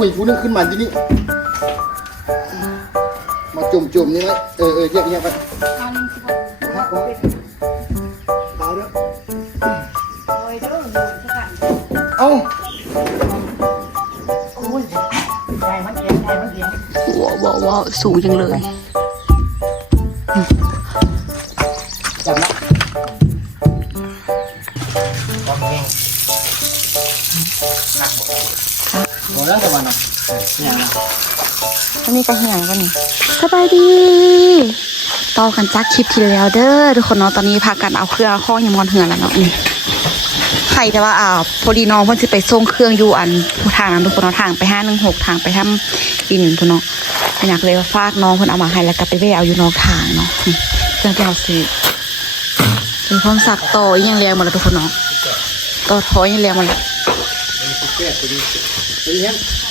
วิ่งกูนึกขึ้นมาที่นี่มาจุ่มนี่ไหมแยกไปเอาว้าวสูงจังเลยจับละโอ้แล้วแต่วันน่ะเนี่ยนะอันนี้ก็เหี่ยงกันนี่สบายดีต่อกันจากคลิปที่แล้วเด้อทุกคนเนาะตอนนี้พากันเอาเครื่องข้องยำมอนเหือแล้วเนาะนี่ใครแต่ว่าพอดีน้องเพิ่นสิไปส่งเครื่องอยู่อันผู้ทางนั้นทุกคนเนาะทางไป516ทางไปทำดินพุ่นเนาะอยากเลยว่าฝากน้องเพิ่นเอามาให้แล้วก็ไปแวะเอาอยู่นอกทางเนาะเครื่องที่เราซื้อเป็นพร้อมสักต่อยังแรงหมดแล้วทุกคนเนาะต่อท้อยยังแรงหมดแล้ว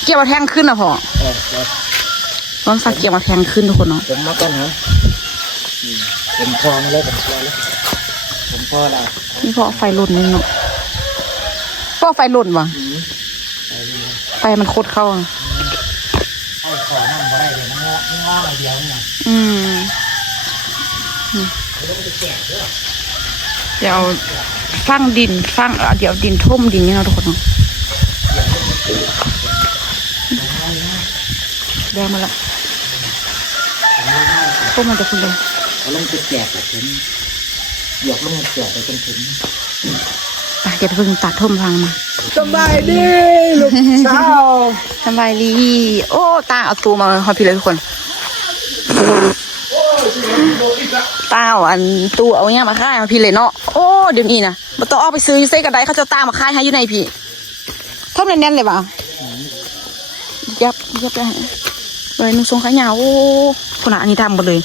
เกี่ยวมาแทงขึ้นนะพ่อร้อนสักเกี่ยวมาแทงขึ้นทุกคนเนาะผมมาก่อนฮะผมพอมาแล้วผมพอแล้วนี่พ่อไฟหล่นนี่เนาะพ่อไฟหล่นวะไฟมันโคตรเข้าเอาขอนั่งมาได้เลยมันงอเดียวเนี่ยเดี๋ยวฟังดินฟังเดี๋ยวดินท่มดินนี่เนาะทุกคนเนาะแดงมาละพวกมันจะคุณเลยเอาลงจะแจกแบบถึงหยอกลงจะแจกไปจนถึงเดี๋ยวเพิ่งตัดท่มฟังมาสบายดีลูกสาวสบายดีโอ้ตาเอาตัวมาคอยพี่เลยทุกคนตาเอาอันตัวเอาเงี้ยมาค่ายมาพี่เลยเนาะโอ้เดี๋ยวนี้นะมาต้องออกไปซื้อยูเซ่กันได้เขาจะตามาค่ายให้อยู่ในพี่ท่มแน่นๆเลยป่ะยับเลยนุ่งทรงขายาวโอ้คนอันนี้ทำหมดเลย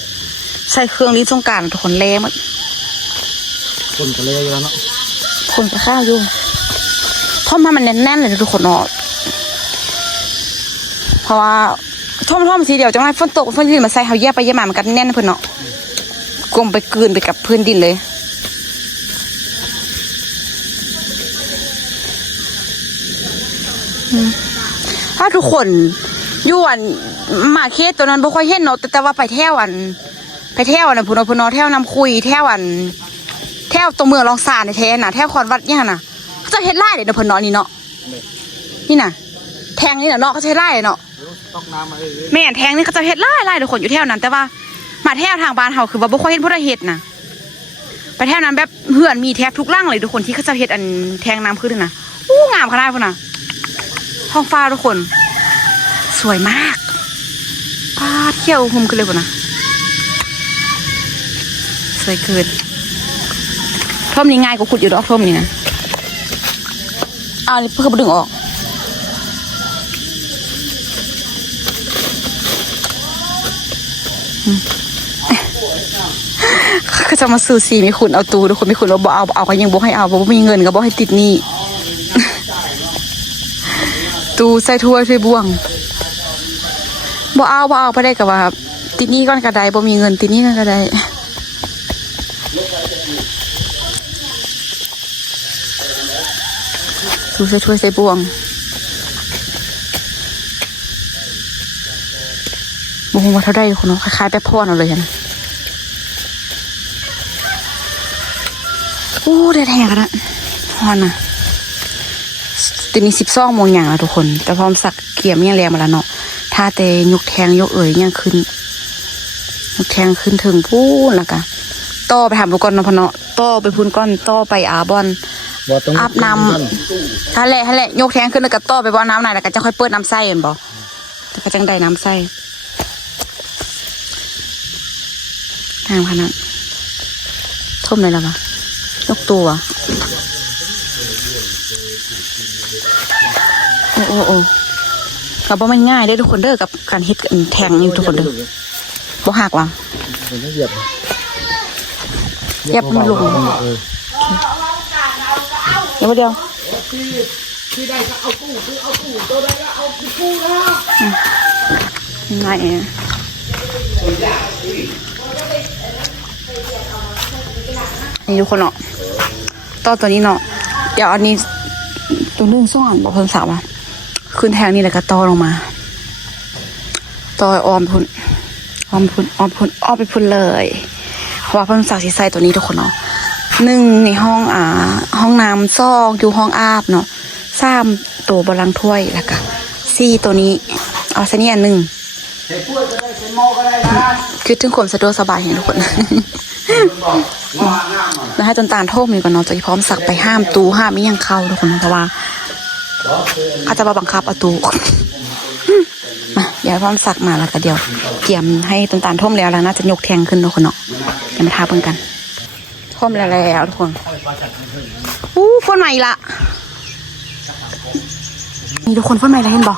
ใส่เครื่องลิ้นสงการทุกคนเละหมดคนก็เลยแล้วเนาะคนก็ข้าวอยู่ท่อมมันแน่นๆเลยทุกคนเนาะเพราะว่าท่อมสีเดียวจังไรฝนตกฝนดินมาใส่เขาแยกไปแยกมามันกันแน่นเพื่อนเนาะกลมไปกลืนไปกับพื้นดินเลยถ้าทุกคนอยู่อันมาเคสตัวนั้นบ่ค่อยเห็นเนาะแต่ว่าไปแถวนะพูนเนาะแถวน้ำคุยแถวตรงเมืองลองซานในแท้น่ะแถวคอนวัดเนี่ยน่ะเขาจะเฮ็ดไร่เลยเนาะเพิ่นเนาะนี่เนาะนี่น่ะแทงนี่น่ะเนาะเขาจะเฮ็ดไร่เนาะแม่แทงนี่เขาจะเฮ็ดไร่ทุกคนอยู่แถวนั้นแต่ว่ามาแถวทางบ้านเฮาคือว่าบ่ค่อยเห็นผู้ใดเฮ็ดน่ะไปแถวนั้นแบบเพื่อนมีแทบทุกร่างเลยทุกคนที่เขาจะเฮ็ดอันแทงน้ำขึ้นน่ะงามขนาดพุ่นน่ะท้องฟ้าทุกคนสวยมากป้าเที่ยวหุ่มขึ้นเลยพุ่นน่ะสวยเกินท่อมนี้ง่ายกว่าขุดอยู่ดอกท่อมนี้นะเอาเพื่อดึงออกก็จะมาซื้อสีไม่ขุนเอาตูทุกคนไม่ขุนเราบอกเอาก็ยังบอกให้เอาบอกว่ามีเงินก็บอกให้ติดหนี้ตูใส่ถ้วยถ้วยบ่วงบอกเอาไปได้กับว่าติดหนี้ก้อนกระไดบอกมีเงินติดหนี้ก้อนกระไดตูใส่ถ้วยใส่บ่วงบอกว่าเท่าได้คนเนาะคล้ายๆแป๊บพ่อเอาเลยนะโอ้ได้แทงกันนะฮอนนะตีนี้12 โมงอย่างแล้วทุกคนแต่พร้อมสักเกี่ยมยังแรงมาแล้วเนาะถ้าแต่ยกแทงยกยังขึ้นยกแทงขึ้นถึงพูนแล้วกันต่อไปทำลูกก้อนนะพเนาะต่อไปพูนก้อนต่อไปบอลอาบน้ำถ้าแหละยกแทงขึ้นแล้วก็ต่อไปบอลน้ำไหนแล้วก็จะค่อยเปิดน้ำไส้เห็นบ่แต่ก็จังได้น้ำไส้ทางขนาดท่มเลยแล้วปะยกตัวโอ้กับว่ามันง่ายได้ทุกคนเด้อกับการเฮ็ดแทงนี่ทุกคนเด้อบ่หักว่ะเหยียบมันลงเดี๋ยวที่ได้ก็เอากู้คือเอากู้ตัวได้ก็เอากู้นะง่ายนี่ทุกคนเนาะตัวนี้เนาะเดี๋ยวอันนี้ตัวนึงซ่อนบอกเพิ่มสาวว่า ขึ้นแทงนี่แล้วก็ต่อลงมาต่ออ้อมพุ่นอ้อมพุ่นอ้อมพุ่นอ้อมไปพุ่นเลยเพราะว่าเพิ่นสักสิใส่ตัวนี้ทุกคนเนาะ1ในห้องห้องน้ำ2อยู่ห้องอาบเนาะ3ตัวบลังถ้วยแล้วก็4ตัวนี้เอาซะเนี่ย1คือถึงความสะดวกสบายเห็นทุกคน แล้วให้ต้นตาลโทษมีก่อนเนาะจะพร้อมสักไปห้ามตู้ห้ามไม่ยังเข้าทุกคนเพราะว่าอาจจะมาบังคับเอาตู้ มาเดี๋ยวพร้อมสักมาแล้วก็เดี๋ยวเตรียมให้ต้นตาลท่มแล้วน่าจะยกแทงขึ้นทุกคนเนาะเดี๋ยวมาทาเพิ่งกันท่มแล้วทุกคนฝนใหม่ละนี่ทุกคนฝนใหม่แล้วเห็นบ่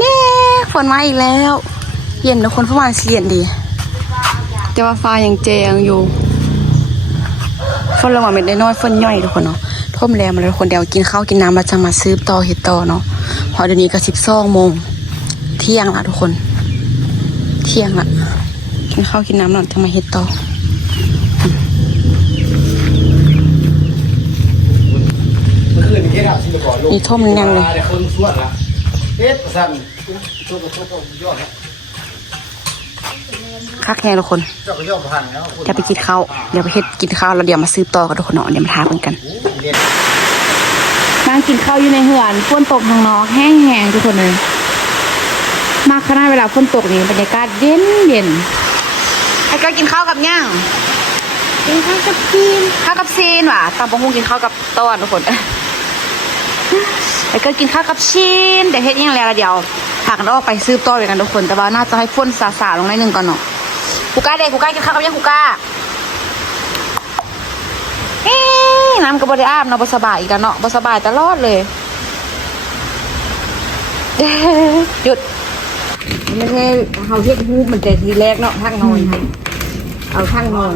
เย้ฝนมาอีกแล้วเย็นทุกคนประมาณ4 เย็นดีแต่ว่าฟ้ายังแจงอยู่ฝนลงมาเม็ดน้อยฝนย่อยทุกคนเนาะท่มแล้วมาแล้วคนเดียวกินข้าวกินน้ำมาจังมาซื้อต่อเห็ดต่อเนาะพอเดี๋ยวนี้ก็12 โมงเที่ยงละทุกคนเที่ยงละกินข้าวกินน้ำหน่อยจะมาเห็ดต่อนี่ท่มยังเลยคักแห้งทุกคนเดี๋ยวไปกินข้าวเดี๋ยวไปเฮ็ดกินข้าวแล้วเดี๋ยวมาซื้อต่อกันทุกคนเนาะเดี๋ยวมาทาเพิ่งกันนั่งกินข้าวอยู่ในเหือนฝนตกทางนอกแห้งๆทุกคนเลยมากขนาดเวลาฝนตกนี่บรรยากาศเย็นไอ้ก็กินข้าวกับย่างกินข้าวกับซีนว่ะตามปงคงกินข้าวกับต้อนทุกคนไอ้ก็กินข้าวกับชีนเดี๋ยวเฮ็ดยังแล้วเดี๋ยวพากันออกไปซื้อต่อเลยกันทุกคนแต่ว่าน่าจะให้ฝนซาๆลงหน่อยนึงก่อนเนาะกูกล้าเด็กกูกล้ากินข้าวกับย่างกูกล้าน้ำก็บ่ได้อาบเนาะบ่สบายอีกแล้วเนาะบ่สบายตลอดเลยหยุดไม่ใช่เฮาเฮ็ดฮูบมันแต่ทีแรกเนาะทักนอนให้เอาทักนอน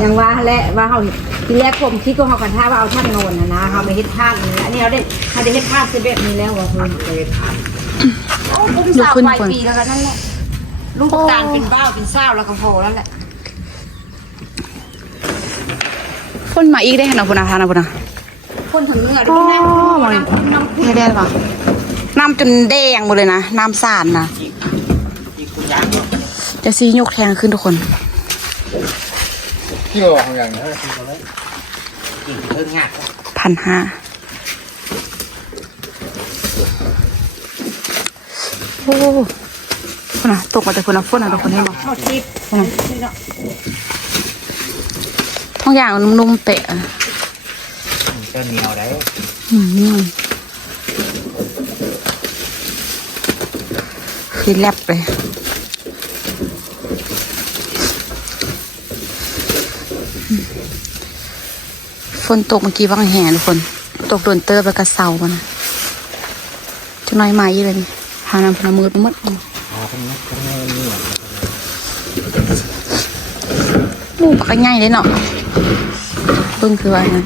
อย่างว่าและว่าเฮาทีแรกผมคิดว่าเฮากันท่าว่าเอาทักนอนนะเฮาไปเฮ็ดทานนี่อันนี้เราได้เฮ็ดทาน11นี้แล้วว่าเพิ่นไปเฮ็ดทานลูกขึ้นปลายปีแล้วกันนั่นแหละลูกตาลเป็นบ้าเป็นซ่าวแล้วก็พอแล้วแหละพ่นมาอีกได้ขนาดพุนาทานะพุนาพ่นถึงเนื้อได้ไหมไม่ได้ป่ะน้ำจนแดงหมดเลยนะน้ำสาดนะจะซียกแทงขึ้นทุกคนที่บอกอย่างนี้1,500โอ้พุนาตกมาแต่พุนาฝนนะทุกคนให้บอกท้องอย่างนุ่มๆเปะจะเหนียวได้คือแลบเลยฝนตกเมื่อกี้ว่างแห่ทุกคนตกโดนเตอร์ไปกระเซามันนะจะน้อยมาอีเลยพาน้ำพนมือไปหมดก็ง่ายเลยเนาะเพิ่งคือว่านั้น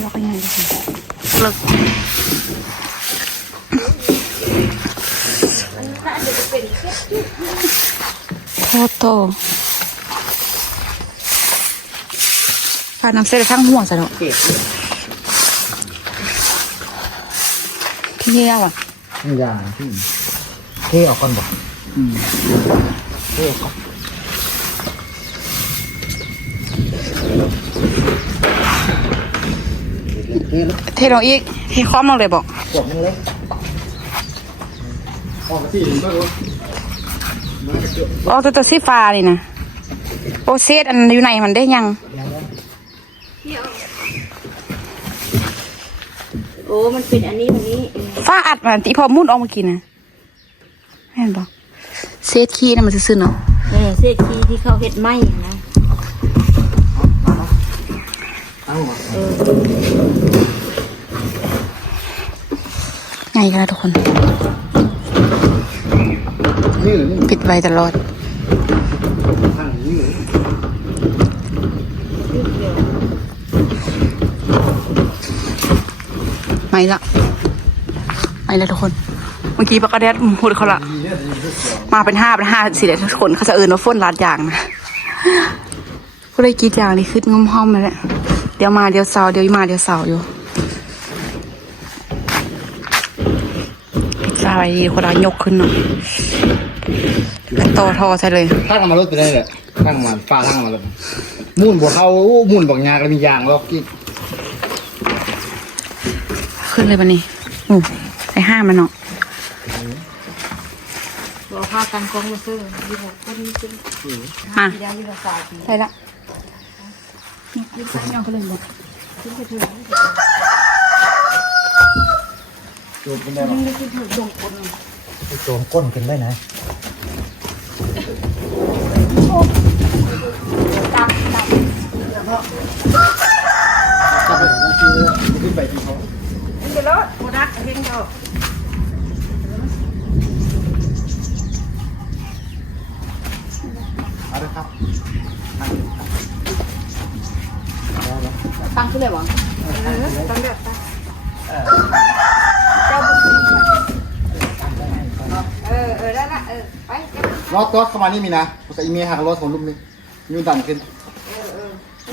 เราก็ง่ายเลยเลิกโตพาน้ำเส้นทั้งหัวซะเนาะที่นี่แล้วอ่ะอย่างที่เท่ออกก่อนบอกเท่ออกเทลงอีกเทค้อมลงเลยบอกบอกมึงเลยออกที่อื่นด้วยออกตัวสีฟ้านี่นะโอเซตอันอยู่ไหนมันได้ยังโอ้มันเป็นอันนี้ฟ้าอัดมันที่พอมุดออกมากินนะแม่นบอกเซตขี้นะมันซื่อๆเนาะเศษขี้ที่เขาเฮ็ดไหมนะไงกันนะทุกคนปิดไว้ตลอดไม่ละทุกคนเมื่อกี้ปากกาแดดพูดเขาละมาเป็น5 4ทุกคนเขาจะเอิญว่าฝนลาดยางนะ ผู้ใดกรีดยางนี่คืดงมห้อมมาแล้วเดี๋ยวมาเดี๋ยวเสาร์เดี๋ยวมาเดี๋ยวเสาร์อยู่สบายดีคนเรายกขึ้นหน่อยแล้วต่อทอใช่เลย ข้างมารถไปได้แหละข้างมาฟ้าข้างมารถมุ่นบวเขามุ่นบวกยางก็มียางล็อกกิ๊ก ขึ้นเลยปะนี่ไปห้ามันเนาะ ตัวพากันกองมาซื้อที่ผมก็มีจริง มา ยาที่เราใส่ที ใช่ละยืดซ้ายยาวขึ้นเลยบอก ขึ้นไปถึง โจมกันได้หรอ ขึ้นถึงดงคน โจมก้นขึ้นได้ไหนจับไปขึ้นไปที่เขา เดี๋ยวรถโมดักเห็นเขา เอาเลยครับ ตั้งขึ้นเลยวะ ตั้งแบบตั้ง ได้ละไป รถเข้ามานี่มีนะภาษาอีเมลหักรถของลูกนี่มีดันขึ้น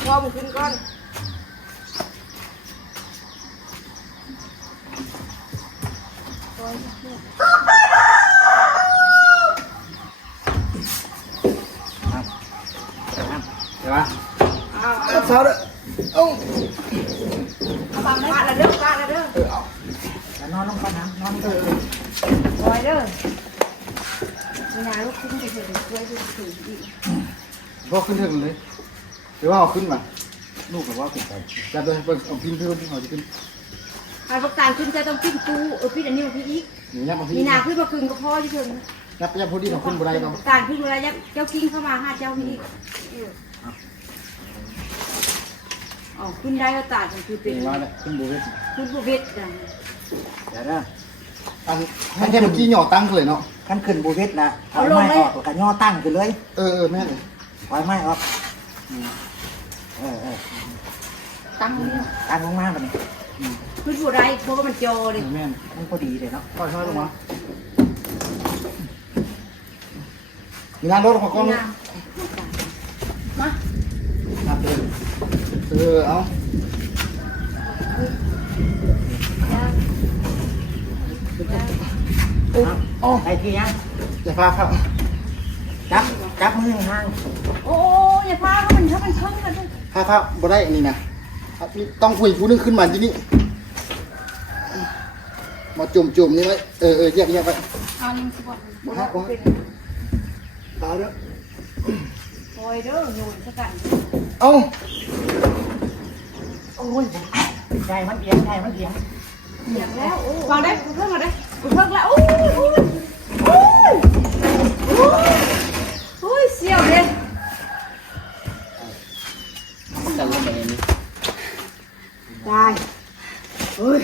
พ่อมึงขึ้นก่อน ใช่ไหมเช้าเลยเอ้า ฟังได้ละเด้อฟังละเด้อ เอานอนลงก่อนนะนอนเถอะ คอยเด้อมีนาลูกขึ้นไปเถอะช่วยดูสูงอีก พ่อขึ้นเถอะเลยหรือว่าเอาขึ้นมาลูกกับว่าขึ้นไปจับเลยเอาพิมพ์เพิ่มที่เขาจะขึ้น ไอ้พวกการขึ้นจะต้องขึ้นปูพี่อันนี้มาพี่อีก อย่างเงี้ยมาพี่ มีนาขึ้นมาคืนก็พอที่เพิ่ง ยับพอดีเราขึ้นบันไดเรา การขึ้นเวลาเจ้ากิ้งเข้ามาหาเจ้าพี่อีกอ๋อขึ้นได้ก็ตัดคือเป็น มาเลยขึ้นบูเวส ขึ้นบุเวตกัน เดี๋ยวนะ อันให้แค่เมื่อกี้หย่อตั้งเลยเนาะ ขั้นขึ้นบูเวสนะเอาไม้ออกกันย่อตั้งขึ้นเลย แม่เลย ปล่อยไม้ออกตั้งนี่ ตั้งลงมาแบบนี้ ขึ้นบุได้เพราะว่ามันโจเลย แม่ มันพอดีเลยเนาะ ค่อยลงมามีน้ำรถของกล้อง มา น้ำเดินเอา โอ้ไอ้ที่ยัง อย่าพาครับ จับมือห่าง โอ้ยอย่าพาเขามันเพิ่งกัน พาบ่ได้อันนี้นะต้องผู้หญิงผู้นึงขึ้นมาที่นี่มาจุ่มนี่ไว้แยกไป เอานี่สิบอก ฮะเอาเด้อ คอยเด้ออยู่สักกัน เอา โอ้ยใจมันเอียงใจมันเอียง อย่างแล้ววางได้กูเพิ่งมาได้กูเพิ่งแล้วโอ้ยโอ้ยเสียวเลย จังลงไปนี่ ได้เฮ้ย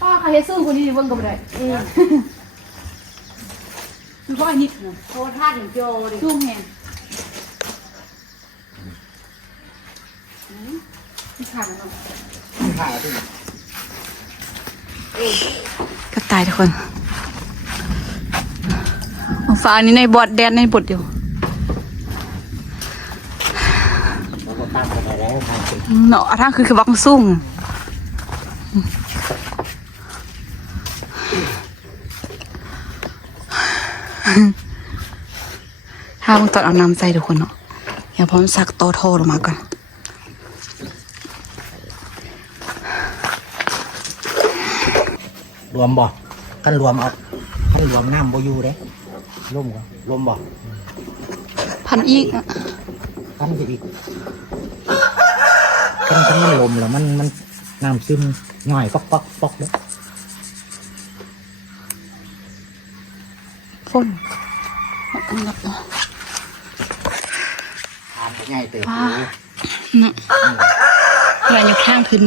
ป้าใครให้สู้คนนี้เบิ่งก็ไม่ได้คือพ่อนิดนะโทษท่าถึงโจดิสู้แหงที่ขาดแล้ว ขาดที่ ก็ตายทุกคนฟ้านี้ในบอดแดนในบทเดียว เราก็ตั้งกันไปแล้วทางขึ้น เนาะทางคือวังซุ่งถ้ามึงตอนเอาน้ำใส่ทุกคนเนาะอย่าพร้อมซักโตโทลงมาก่อน รวมบ่ขั้นรวมเอาขั้นรวมน้ำบ่อยู่เด้ร่มก็รวมบ่ พันอีกอะ ขั้นไปอีกขั้นมันลมแล้วมันน้ำซึมหน่อยปอกเลย ฝนอันนับเนาะ ทานง่ายเติบ ว้าเนาะอะไรอยู่ข้างขึ้น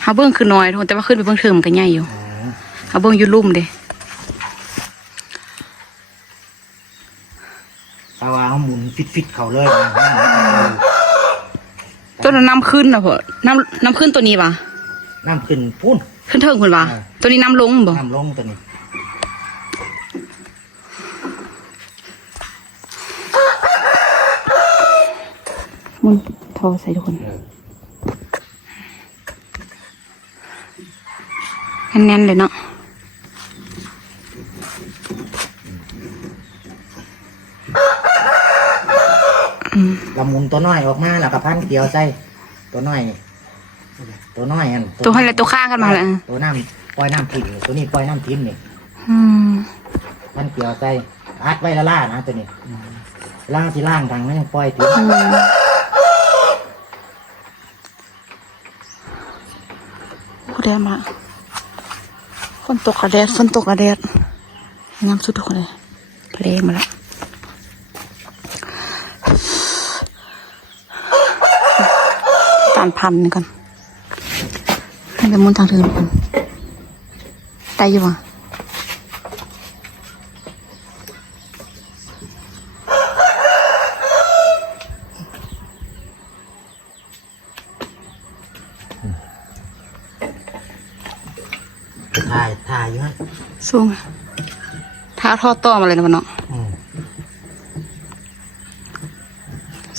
เขาเบิ้งคือน้อยทุกคนแต่ว่าขึ้นไปเบิ้งเทิมมันก็ใหญ่อยู่เขาเบิ้งอยู่ลุ่มเด้ แต่ว่าเขาหมุนฟิตเขาเลยนะ ตัวนั้นน้ำขึ้นนะพ่อน้ำขึ้นตัวนี้ปะ น้ำขึ้นพุ่น ขึ้นเทิงคุณปะตัวนี้น้ำลงบ่ น้ำลงตัวนี้ มึงโทรใส่ทุกคนแน่นๆเลยเนาะละมุนตัวน้อยออกมาแล้วก็พันเกี่ยวใส่ตัวน้อยนี่ตัวน้อยอัน ตัวให้เลยตัวข้างกันมาเลย ตัวน้ำปล่อยน้ำทิ้งนี่ตัวนี้ปล่อยน้ำทิ้งนี่ พันเกี่ยวใส่อัดไว้ละล่านะตัวนี้ล่างที่ล่างทางนั้นยังปล่อยทิ้ง แดดมาฝนตกกระแดดฝนตกกระแดดงามสุดทุกคนเลยเพลงมาแล้วตานพันกันให้ไปมุนทางเทินกันได้อยู่วะ ถ่ายอยู่ฮะ สูงท้าทอดต่อมาเลยนะมันเนาะ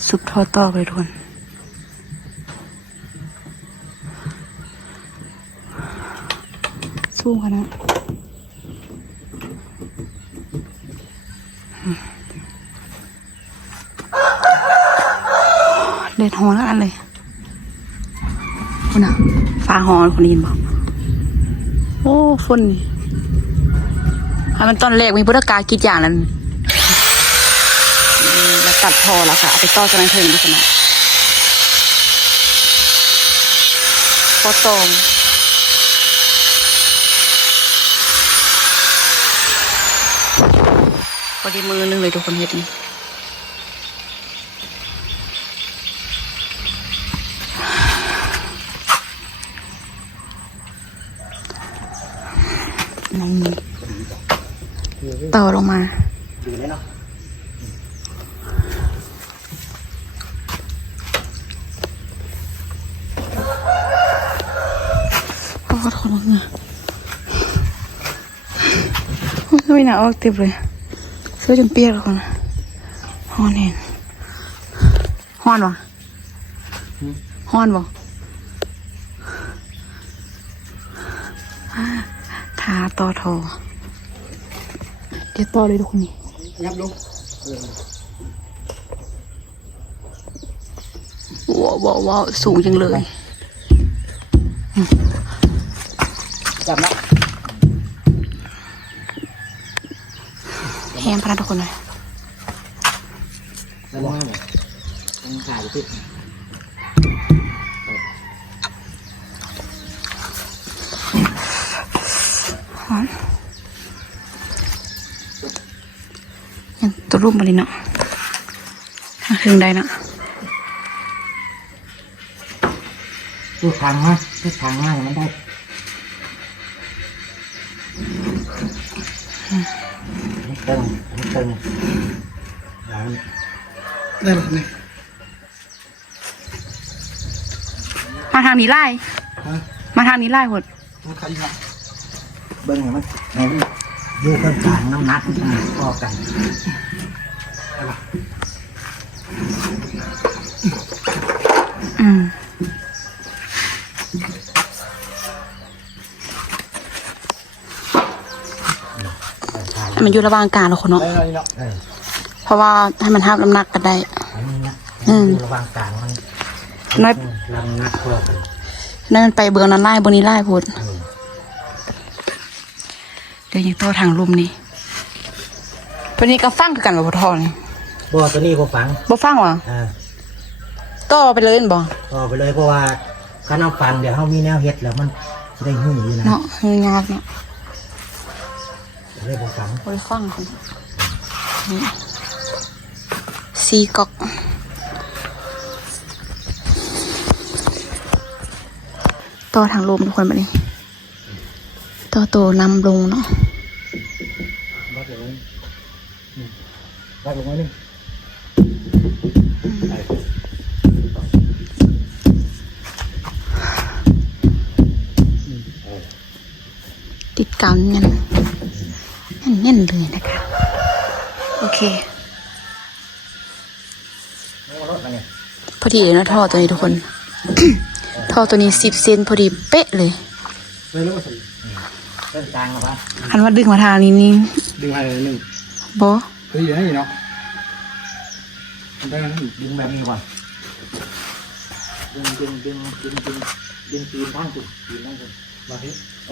ซุปทอดต่อไปทุกคนสู้กันนะเด็ดหอแล้วอันเลยคุณน่ะฟ้าหอคนนี้บอกโอ้ฝนนี่ถ้ามันตอนแรกมีพุทธกาคิดอย่างนั้นแล้วตัดพอแล้วค่ะเอาไปต่อจนถึงขนาดพอตรงพอดีมือนึงเลยทุกคนเฮ็ดนี่นี่ต่อลงมา อยู่เลยเนาะ ขอโทษนะไม่น่าออกเต็มเลยเสื้อจนเปียกแล้วคนฮอนเห็นฮอนวะฮอนบ่ทาต่อทอเดี๋ยวต่อเลยทุกคนนี่ ยับลง ว้าวสูงจังเลย จับนะ แฮมพนักทุกคนเลย แล้วว่าเนี่ยต้องถ่ายอยู่ที่ ยังตัวรูปมาเลยเนาะทางถึงได้เนาะ ดูทางมาดูทางมามันได้ตึงตึง ได้หรอเนี่ย มาทางนี้ไล่ ฮะ มาทางนี้ไล่หมด มันขายยังเบิ้งไงมัน ไหนมันอยู่ตรงกลางน้ำหนักมันพอกัน ให้มันอยู่ระหว่างกลางทุกคนเนาะ ได้แล้วนี่เนาะ เพราะว่าให้มันทับน้ำหนักกันได้ อันนี้นะอยู่ระหว่างกลางมัน น้อย ลำนักพอกัน นั่นไปเบืองนั้นไล่บนนี้ไล่พูดเดี๋ยวยังโตทางลุ่มนี่วันนี้ก็ฟังคือกันกับพอทอน บ่อตัวนี้บ่ฟัง บ่ฟังวะ โตไปเลยบ่ ต่อไปเลยเพราะว่าข้าน้ำฟังเดี๋ยวเขามีแนวเฮ็ดแล้วมันจะได้หูอยู่นะ เนาะงานเนาะ เลยบ่ฟัง บ่ได้ฟังคนนี่ซีกอกต่อทางลมทุกคนแบบนี้ต่อโตนำลงเนาะ วัดเลยวัดลงไว้นี่ ติดกันแน่นแน่นเลยนะคะโอเค รถมาเนี่ย พอ ดีเลยเนาะท่อตัวนี้ทุกคน ท่อตัวนี้10 เซนพอดีเป๊ะเลย ไม่รู้ว่าสิ เส้นกลางหรอปะ คันว่าดึงมาทางนี้นี่ ดึงให้หนึ่ง บ่ เฮ้ยอย่างนี้เนาะได้แล้วนี่ ดึงแบบนี้ก่อนดึงตีนทั้งจุดตีนทั้งจุด มาที่ ไ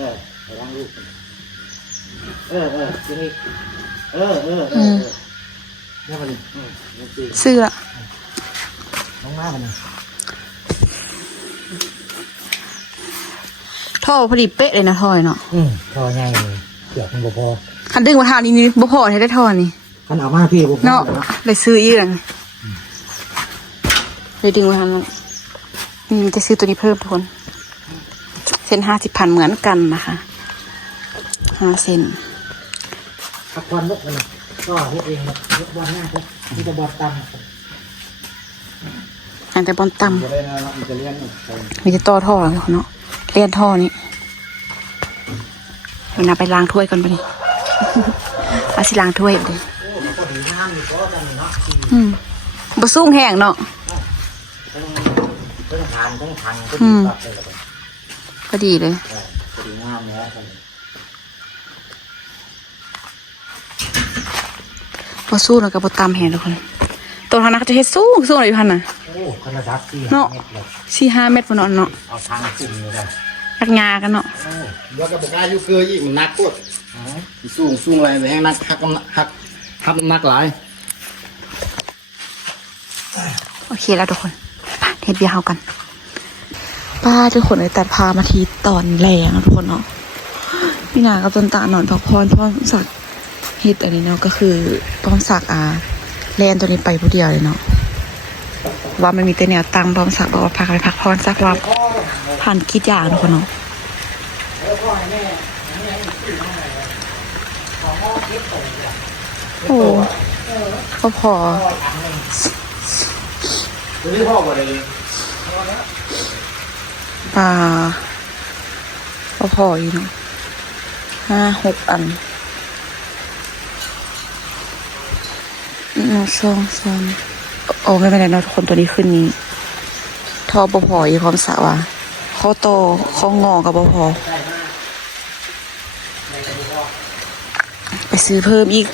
ปล้างลูกดึงอีกเนี่ยมาดิ ดึงตีน ซื้อละ น้องหน้ากันเลย ท่อพอดีเป๊ะเลยนะท่อเนาะ พอง่ายเลยเกือบมันพอ คันดึงมาทางนี้นี่บ่พอให้ได้ท่อนี่ ขันเอามาพี่ผม เนาะเลยซื้ออีกแล้วเลยดึงมาทางนั้นจะซื้อตัวนี้เพิ่มทุกคนเส้น50,000เหมือนกันนะคะ5 เซน พักผ่อนลุกมันก็เฮ็ดเองยกบอลหน้าครับนี่จะบอลต่ำ อันแต่บอลต่ บ่ได้นะเราจะเลี้ยง ำมีแต่ต่อท่อเลยเนาะเลียนท่อนี้มันเอาไปล้างถ้วยก่อนไปดิ เอาสิล้างถ้วยไปดิบ่สูงแห้งเนาะ ต้องทานต้องทังก็ อื ดี ม ปรับเลย ก็ดีเลย ก็ดีงามแล้ว บ่สู้แล้วก็บ่ตามแห้งทุกคนตัวทางนั้นเขาจะเฮ็ดสูงเลยอยู่หั่นน่ะ โอ้ขนาดรับที่ เนาะ เม็ดเลย 4-5 เมตรพุ่นเนาะเนาะ เอาทางขึ้นเลยนะ รักงากันเนาะ เดี๋ยวกับบอกอายุเกยอีกมันนักโคตรสูงอะไรไปแห้งนักหักน้ำหนักหลาย โอเคแล้วทุกคนไปเฮ็ดเบียร์เฮากันป้าทุกคนเลยตัดพามาทีตอนแรงทุกคนเนาะพี่นากับต้นตาหนอนพักพรพ่อสักเฮ็ดอันนี้เนาะก็คือป้อมสักแลนตัวนี้ไปผู้เดียวเลยเนาะว่ามันมีแต่แนวตั้งป้อมสักบอกว่าพักไปพักพรสักว่าผ่านคิดอย่างทุกคนเนาะโอ้ก็พอ ตัวนี้พ่อบ่ได้เลย ก็พออยู่เนาะ5-6 อัน1 2 3โอ้ไม่เป็นไรเนาะทุกคนตัวนี้ขึ้นนี้ทอบ่พออยู่พร้อมสะว่าข้อโตข้องอกับบ่พอไปซื้อเพิ่มอีก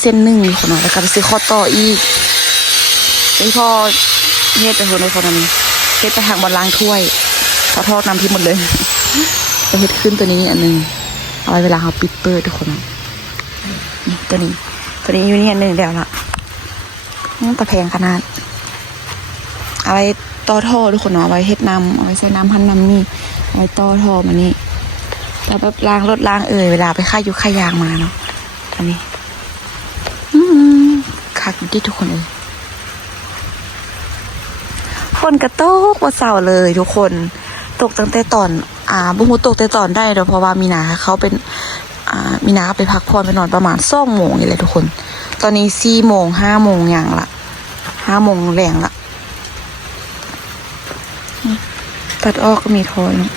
เส้นหนึ่งคนน่ะแล้วก็ไปซื้อข้อต่ออีกไอ้พ่อเฮ็ดไปคนในคนนั้นเฮ็ดไปทางบอลล้างถ้วยขอโทษนำที่หมดเลยไปเฮ็ดขึ้นตัวนี้อันนึงเอาไว้เวลาเขาปิดเปิดทุกคนน่ะนี่ตัวนี้อยู่นี่อันนึงเดี๋ยวละตะแพงขนาดเอาไว้ต่อท่อทุกคนเนาะเอาไว้เฮ็ดน้ำเอาไว้ใส่น้ำพันน้ำนี่เอาไว้ต่อท่อมานี่แล้วแบบล้างรถล้างเวลาไปค่ายยุค่ายางมาเนาะอันนี้คักดีทุกคนเลยฝนกระตกว่าเสาเลยทุกคนตกตั้งแต่ตอนบุหูตกแต่ตอนได้เดี๋ยวเพราะว่ามีนาเขาเป็นมีนาไปพักผ่อนไปนอนประมาณ2 โมงนี่แหละทุกคนตอนนี้4 โมง5 โมงอย่างละ5 โมงแรงละตัดออกก็มีทอยเนาะ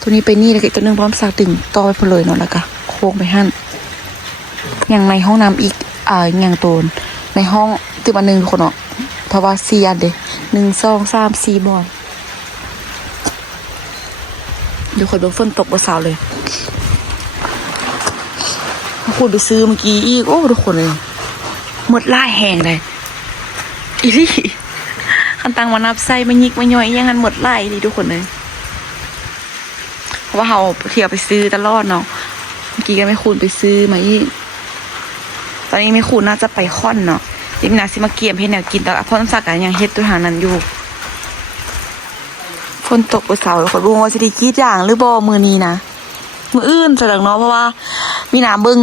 ตัวนี้ไปนี่แล้วก็ตัวนึงพร้อมสักดึงต่อไปเลยเนาะแล้วก็โค้งไปหั่นอย่างในห้องน้ำอีกอย่างโตนในห้องตึกอันนึงทุกคนเนาะเพราะว่า4 อันเด้1 2 3 4 บอลเดี๋ยวคนเบิ่งฝนตกบ่เซาเลยคุณไปซื้อเมื่อกี้อีกโอ้ทุกคนเลยหมดล่าแหงเลยอีลี่คันตังมานับไส้มายิกมาย่อยยังงั้นหมดล่าอีลี่ทุกคนเลยเพราะว่าเราเที่ยวไปซื้อตลอดเนาะเมื่อกี้ก็ไม่คูณไปซื้อมาอีกตอนนี้ไม่คูณน่าจะไปค่อนเนาะเดี๋ยวมีนาซิมาเกียมเฮ็ดแนวกินตลอดเพราะน้ำสักกันยังเฮ็ดตัวหานั้นอยู่ฝนตกไปเสาร์คนรู้ว่าสิได้กรีดอย่างหรือบ่มือนี้นะมืออื่นแสดงเนาะเพราะว่ามีนาเบิ่ง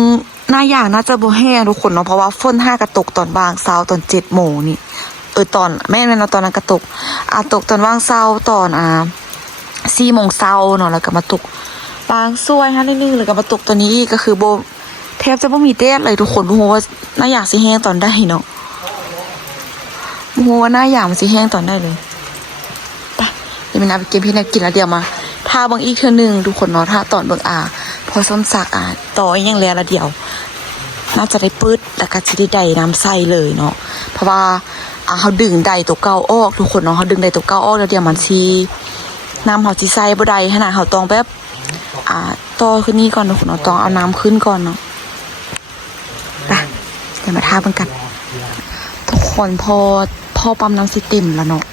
หน้าอย่างน่าจะบ่แห้งทุกคนเนาะเพราะว่าฝนกระตกตอนบางเช้าตอน7 โมงนี่ตอนแม่นตอนนั้นกระตกตกตอนว่างเช้าตอน4 โมงเช้าเนาะแล้วก็มาตกบางส่วนนิดนึงแล้วก็มาตกตอนนี้ก็คือบ่แทบจะบ่มีแดดเลยทุกคนบ่ฮู้ว่าหน้าอย่างสิแห้งตอนได้เนาะบ่ฮู้ว่าหน้าอย่างมันสิแห้งตอนได้เลยไปเดี๋ยวมีนาไปเก็บเฮ็ดแนวกินแล้วเดี๋ยวมาถ้าเบิ่งอีกเทื่อนึงทุกคนเนาะถ้าตอนเบิ่งพอส้มสักต่อยังแล้วละเดียวน่าจะได้ปืดแล้วก็สิได้น้ำใส่เลยเนาะเพราะว่า เขาดึงไดตัวเก่าออกทุกคนเนาะเขาดึงไดตัวเก่าออกแล้วเดี๋ยวมันซีน้ำเขาจีใส่บ่ได้ขนาดเขาต้องแบบต่อขึ้นนี่ก่อนทุกคนเนาะต้องเอาน้ำขึ้นก่อนเนาะไปเดี๋ยวมาทาเบิ่งกันทุกคนพอปั๊มน้ำสิเต็มแล้วเนาะ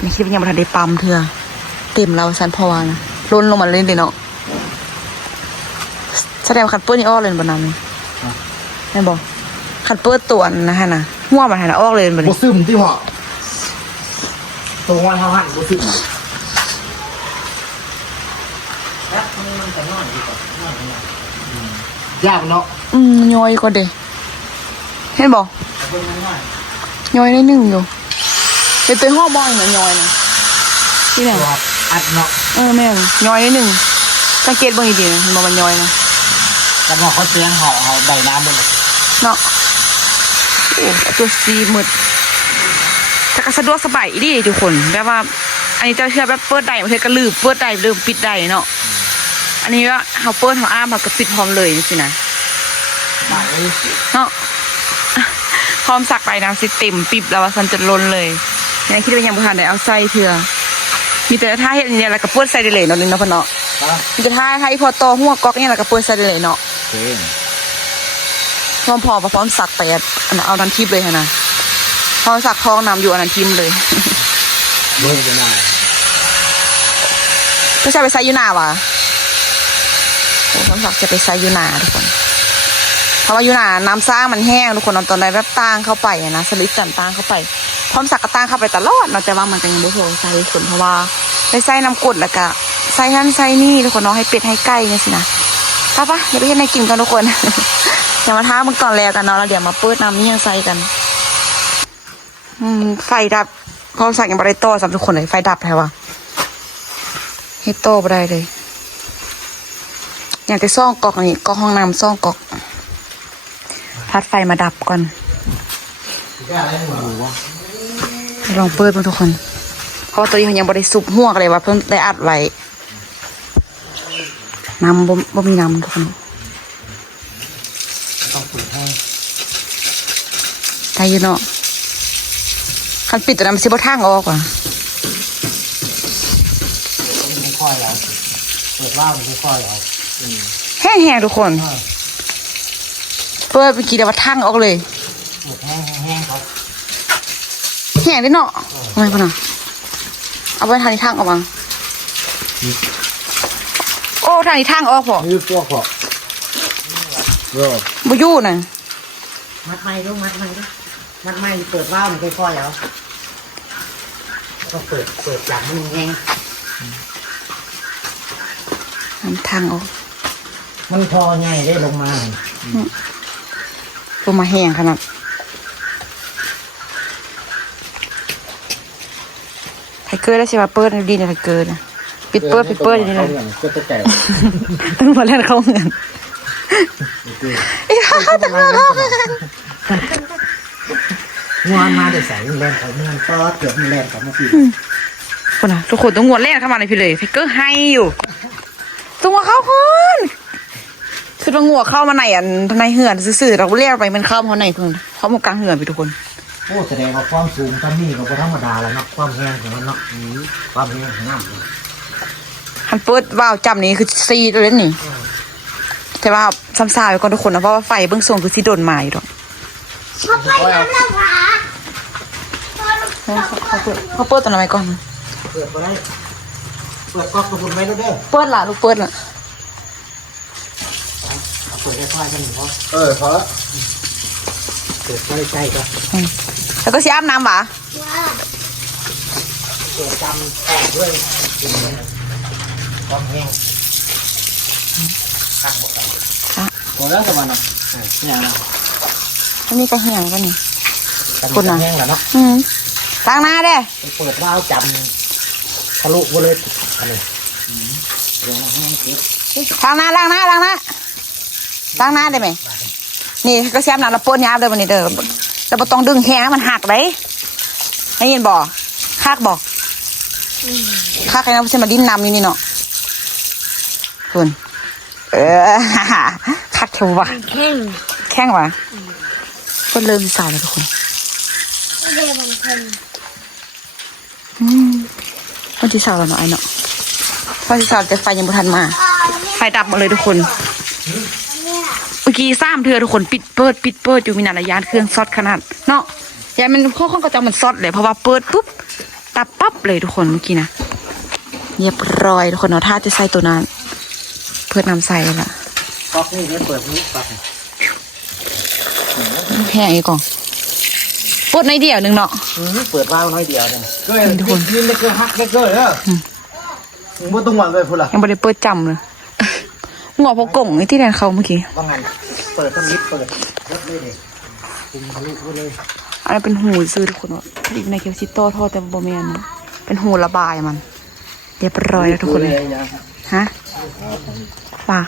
ไม่คิดว่ายังไม่ทันได้ปั๊มเธอเต็มแล้วฉันพอนะล้นลงมาเลยเนาะแสดงว่าคันเปิ้ลนี่ออกเลยบนน้ำนี่แม่บอกคันเปิ้ลตัวนะฮะนะหัวมันหันออกเลยบน บ่ นี้ ซึมที่ห่อ ตัวว่าเท่าหันบ่ซึมแล้วมันก็น้อยดีกว่าน้อย ยากเนาะ ย้อยก็เด้เห็นบอก แต่เพิ่นน้อย ย้อยได้หนึ่งอยู่เป็นตัวห่อบ่อยเหมือนย้อยนะที่ไหน ตัวอัดเนาะ แม่งย้อยได้หนึ่งสังเกตเบ้างดีๆนะเห็นบอกมันย้อยนะ แต่พอเขาเสียงเห่าใบน้ำไปเลย เนาะโอ้ตัวซีหมดแต่ก็สะดวกสบายอีดีทุกคนแบบว่า อันนี้เจ้าเชื่อแบบเปิดได้ประเทศก็ลืมเปิดได้ลืมปิดได้เนาะอันนี้ว่าเขาเปิดเขาอ้ามาก็ปิดพร้อมเลยนี่สินะ ไป เนาะพร้อมสักไปน้ำสิเต็มปิบแล้วว่าสันจะล้นเลยยังคิดว่ายังบุทันได้เอาใส่เถื่อมีแต่ท่าเห็ดอย่างเงี้ยแล้วก็เปิดใส่ได้เลยเนาะนึงเนาะพ่อเนาะมีแต่ท่าให้พอโตหัวก๊อกเนี่ยแล้วก็เปิดใส่ได้เลยเนาะ เก่ง พร้อมพร้อมสักไปเอานันทิมเลยค่ะนะพร้อมสักท้องน้ำอยู่อันนันทิมเลย เบิ่งจะได้ ก็จะไปใส่ยูนาวะโอ้พร้อมสักจะไปใส่ยูนาทุกคนเพราะว่ายูนาน้ำสร้างมันแห้งทุกคนตอนใดแบบตั้งเข้าไปนะสลิปตั้งเข้าไปพร้อมสักก็ตั้งเข้าไปตลอดเราจะว่ามันก็ยังไม่พอใส่ทุกคนเพราะว่าได้ใส่น้ำกรดแล้วก็ใส่ท่านใส่นี่ทุกคนเนาะให้เป็ดให้ไก่เนี่ยสินะปะเดี๋ยวไปเห็นในกินกันทุกคน เดี๋ยวมาท้ามันก่อนแล้วกันเนาะแล้วเดี๋ยวมาเปิดน้ำนี่ยังใส่กันไฟดับพอสั่งยังไม่ได้โต้สำหรับทุกคนเลยไฟดับแล้ววะให้โต้ไปได้เลยอย่างที่ซ่องกอกนี่ก็ห้องน้ำซ่องกอกพัดไฟมาดับก่อนลองเปิดมาทุกคนเพราะว่าตัวนี้ยังไม่ได้ซุบหัวกันเลยว่าเพิ่งได้อัดไว้น้ำบ่มีน้ำทุกคน ต้องเปิดให้ ได้อยู่เนาะคันปิดตัวนั้นมันสิบ่ทางออกว่ะ ต้องค่อยๆเอาเปิดว่าวมันค่อยๆเอา แห้งๆทุกคนเปิดเมื่อกี้เดี๋ยวว่าทางออกเลย เปิดแห้งๆครับ แห้งได้เนาะทำไมพ่อน่ะเอาไว้ทางนี้ทางออกมาโอ้ทางนี้ทางออกพอ นี่พวกพอบ่อยู่น่ะ มัดไม้ดูมัดไม้ดูมัดไม้เปิดว่าวมันค่อยๆเอาต้องเปิดจากมันแห้ง ทางออก มันพอไงได้ลงมา ลงมาแห้งขนาดไทเกอร์ได้ใช่ป่ะเปิดดีเนี่ยไทเกอร์นะปิดเปิดอย่างนี้เลย ก็จะแก่ ต้องมาเล่นเข้าเงินต้องมาเข้าเงิน งอนมาได้ใส่แรงเขาเงินก็เกือบมีแรงกับมาสิ คนน่ะทุกคนต้องงวดแรกเข้ามาในพี่เลยไทเกอร์ให้อยู่ต้องมาเข้าคนคือต้องงัวเข้ามาในในเหือนซื่อๆเราเรียกไปมันเข้ามาในเพิ่งเข้ามากลางเหือนไปทุกคน โอ้แสดงว่าความสูงตอนนี้ก็ธรรมดาแล้วเนาะความแห้งของมันเนาะความแห้งของน้ำ ฮันเปิดว่าวจำนี้คือซีตัวเล่นนี่แต่ว่าซ้ำซาไปก่อนทุกคนนะเพราะว่าไฟเบื้องสูงคือซีโดนมาอยู่หรอกเขาเปิดตัวไหนก่อน เปิดไปได้เปิดก๊อกกระปุกไว้แล้วเด้อ เปิดล่ะลูกเปิดล่ะ เปิดค่อยๆกันหนึ่งเพราะ พอแล้ว เปิดใกล้ๆก็ แล้วก็ซีอาบน้ำหวะ เปิดจำแตกด้วยความแห้งตักหมดกัน พอแล้วประมาณนั้นเนี่ยนะ มันมีกระเหี่ยงกันนี่ คนแห้งแล้วเนาะ ล้างหน้าเด้ เปิดว่าวจำทะลุไปเลยอันนี้เดี๋ยวแห้งเก็บ ล้างหน้าล้างหน้าได้ไหมนี่ก็ซีอาบน้ำแล้วเปิดยาเลยวันนี้เด้อแล้วบ่ต้องดึงแห้งมันหักเลยได้ยินบ่หักบ่หักไอ้น้ำใช่มาดิ้นน้ำนี่เนาะคุณคัดเถอะวะแข้งวะก็เริ่มสาวแล้วทุกคน วันที่สามแล้วเนาะไอ้เนาะวันที่สามแต่ไฟยังไม่ทันมาไฟดับหมดเลยทุกคนเมื่อกี้3 เทื่อทุกคนปิดเปิดอยู่มีนาฬิกาเครื่องซอดขนาดเนาะยายมันข้อก็จะมันซอดเลยเพราะว่าเปิดปุ๊บตับปั๊บเลยทุกคนเมื่อกี้นะเรียบร้อยทุกคนเนาะถ้าจะใส่ตัวนั้นเปิดน้ำใส่เลยล่ะ ก๊อกนี่เดี๋ยวเปิดนี้ก๊อก แห้งอีกก่อนปดในเดียวหนึ่งเนาะ เปิดวาล์วน้อยเดียวเนี่ย ก็เห็นทุกคนยินได้เกินฮักได้เกินเด้อบ่ต้องหวังเลยพุ่นล่ะ ยังไม่ได้เปิดจำเลย หัวพกงไอ้ที่แดนเขาเมื่อกี้ ว่างั้นเปิดต้นลิฟต์เปิดรถเลยเนี่ยคุมทะลุเลย อันนั้นเป็นหูซื้อทุกคนว่าผลิตในเคลซิโต้ทอดแต่บะเมียนนะเป็นหูระบายมัน เรียบร้อยแล้วทุกคนเลยฮะว่า